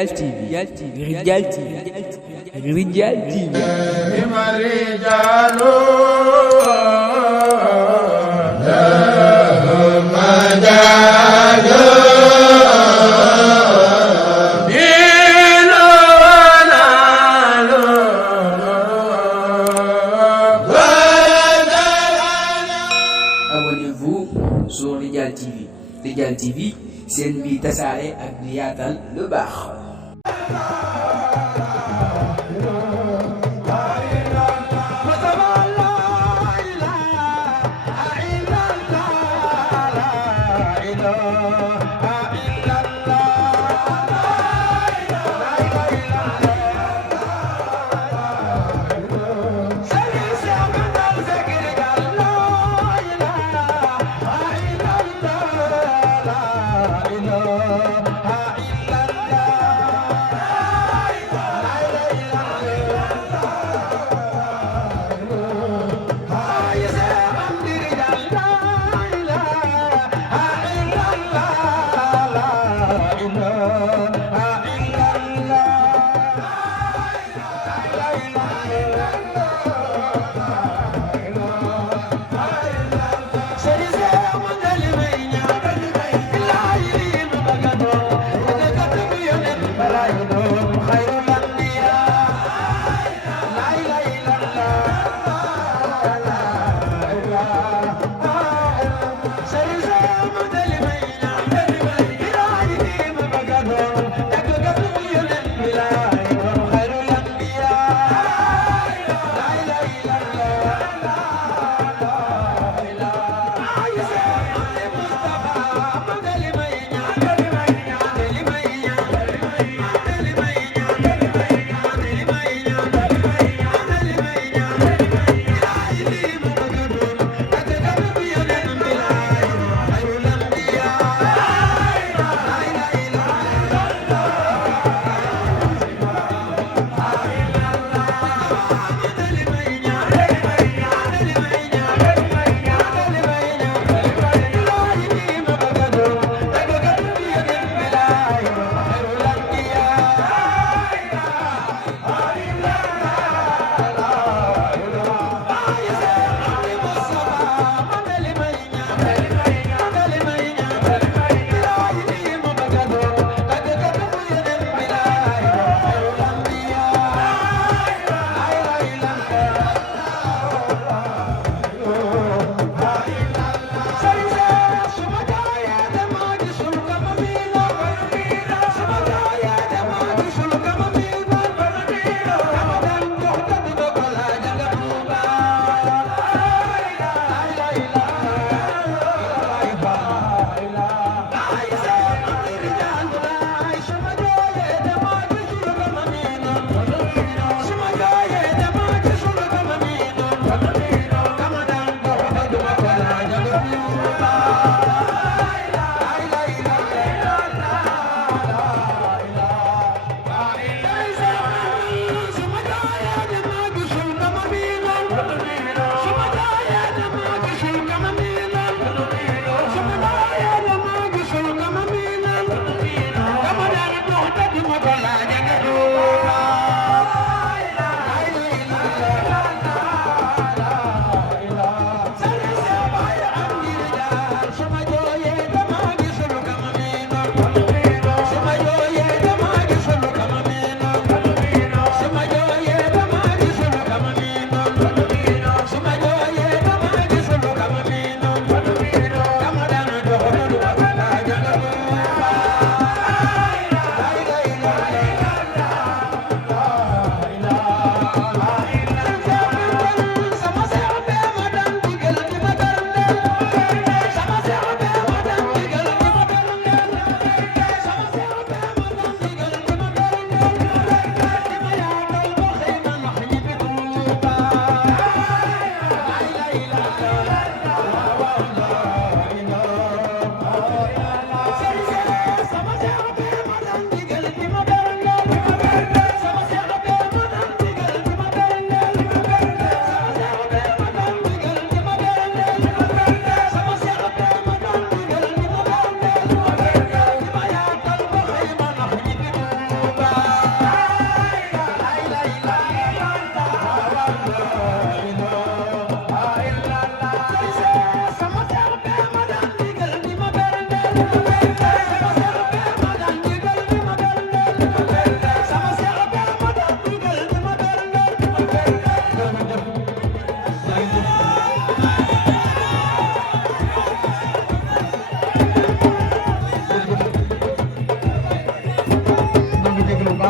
رجال تيفي رجال تيفي رجال تيفي رجال لهم مجال دين ونال Abonnez-vous sur Radial TV. Radial TV seen bi tasaare ak di yaatal lu baax.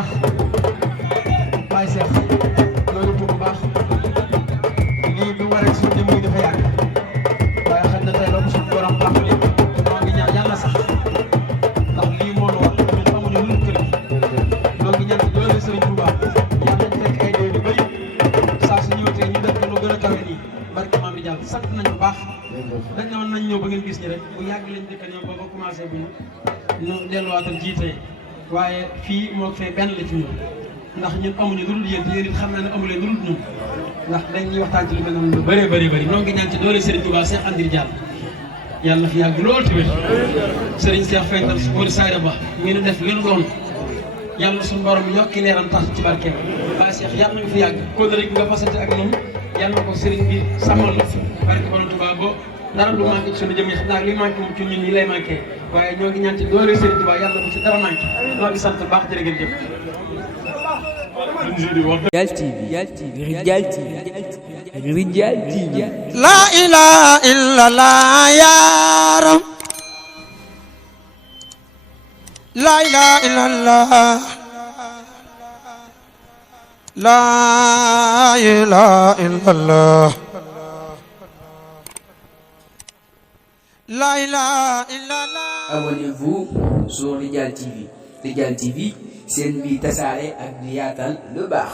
baax Baye Cheikh loolu bu baax lii bi war a suñu jëm yi dafa yàgg waaye xam na tey la ko suñu borom tàmbali moo ngi ñaan yàlla sax ndax lii moo lu war ñun amuñu lu kër gi ñoo ngi ñaan ci doole Serigne Touba yàlla nañ fekk ay déwén yu bëri saa su ñëwatee ñu def lu gën a kawe nii barke Maam di jàll sant nañu bu baax dañ ne woon nañ ñëw ba ngeen gis ñi rek bu yàgg lañ dëkk ñëw ba commencé bu ñu delluwaatal jiite waaye fii moo fee benn la ci ñun ndax ñun amuñu lu dul yéen te yéen it xam naa ne amu leen lu dul ñun ndax dañuy waxtaan ci lu mel noonu lu bëree bëri noo ngi ñaan ci doole Serigne Touba Cheikh Andir Diall yàlla na fi yàgg lool tamit Serigne Cheikh Faytal Wari Sayda Ba ngi nu def li nu doon yàlla suñu borom yokki leeram tax ci barkeem Baye Cheikh yàlla na fi yàgg kóol rek nga fasante ak ñun yàlla na ko Serigne bi sàmmal la barke borom Touba ba dara du manqué ci suñu jëm yi xam naa li manqué moom ci ñun ñi lay manqué waaye ñoo ngi ñaan ci doole Serigne Touba yàlla na ci dara manqué ñoo ngi sant baax jërë ngeen jëf Rijal TV Rijal TV Rijal TV La ilaha illallah ya Rab La ilaha illallah La ilaha illallah La ilaha illallah Abonnez-vous sur Rijal TV Rijal TV seen bi tasaare ak di yaatal lu baax